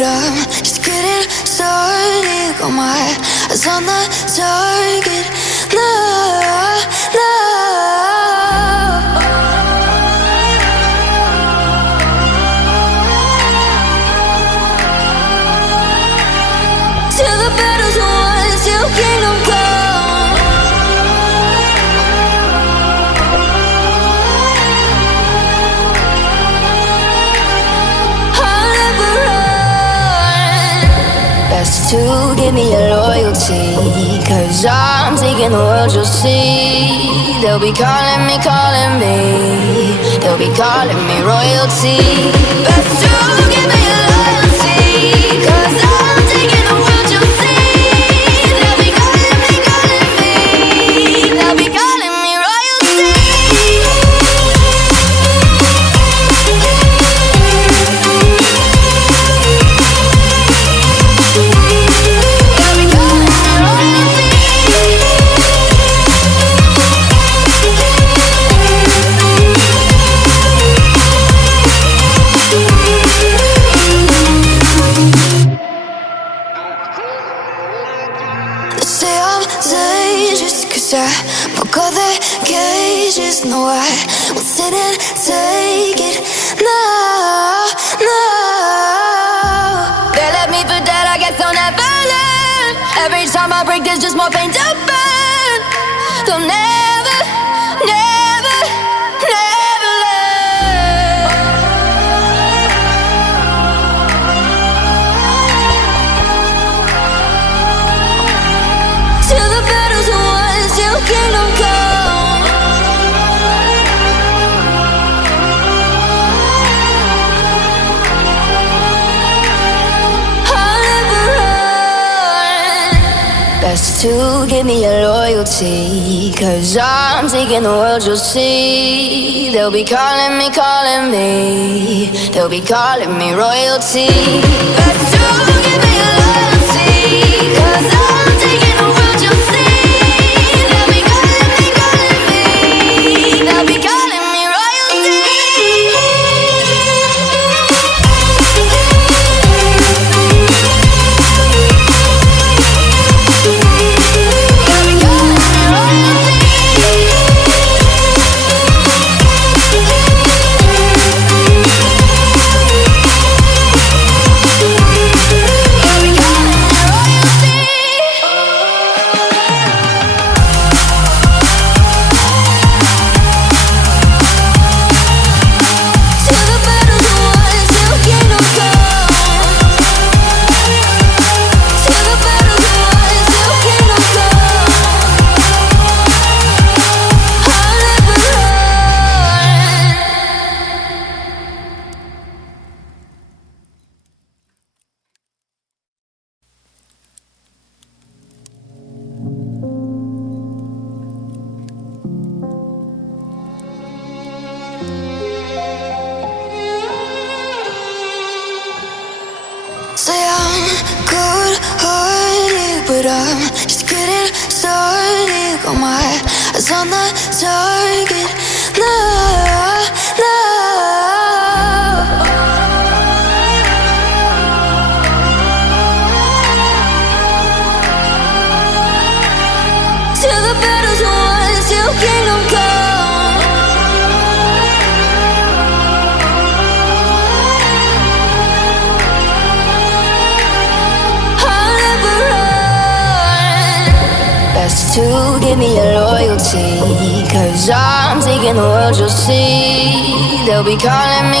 but I'm just getting started. Got my eyes on the target. No, no. Till the battle's won, till kingdom come. I'll never run. Best to give me your loyalty, 'cause I'm taking the world, you'll see. They'll be calling me, they'll be calling me royalty. Best to give me your loyalty, 'cause I'm taking the world, you'll see. They'll be calling me, they'll be calling me royalty. They'll be calling me royalty. They say I'm dangerous 'cause I broke all their cages. No, I won't sit and take it. No, no. They left me for dead, I guess I'll never learn. Every time I break, there's just more pain to burn. They'll never, never, never learn. Till the battle's won, till kingdom come. I'll never run. Best to give me your loyalty, 'cause I'm taking the world, you'll see. They'll be calling me, they'll be calling me royalty. Best to give me your loyalty, 'cause I'm taking the world, you'll see. They'll be calling me, they'll be calling me royalty. They'll be calling me royalty. They'll be calling me royalty. Till the battle's won, till kingdom come. Till the battle's won, till kingdom come. I'll never run. Say I'm good-hearted, but I'm just getting started. Got my eyes on the target. No, no. Till the battle's won, till kingdom come. I'll never run. Best to give me your loyalty, 'cause I'm taking the world, you'll see. They'll be calling me,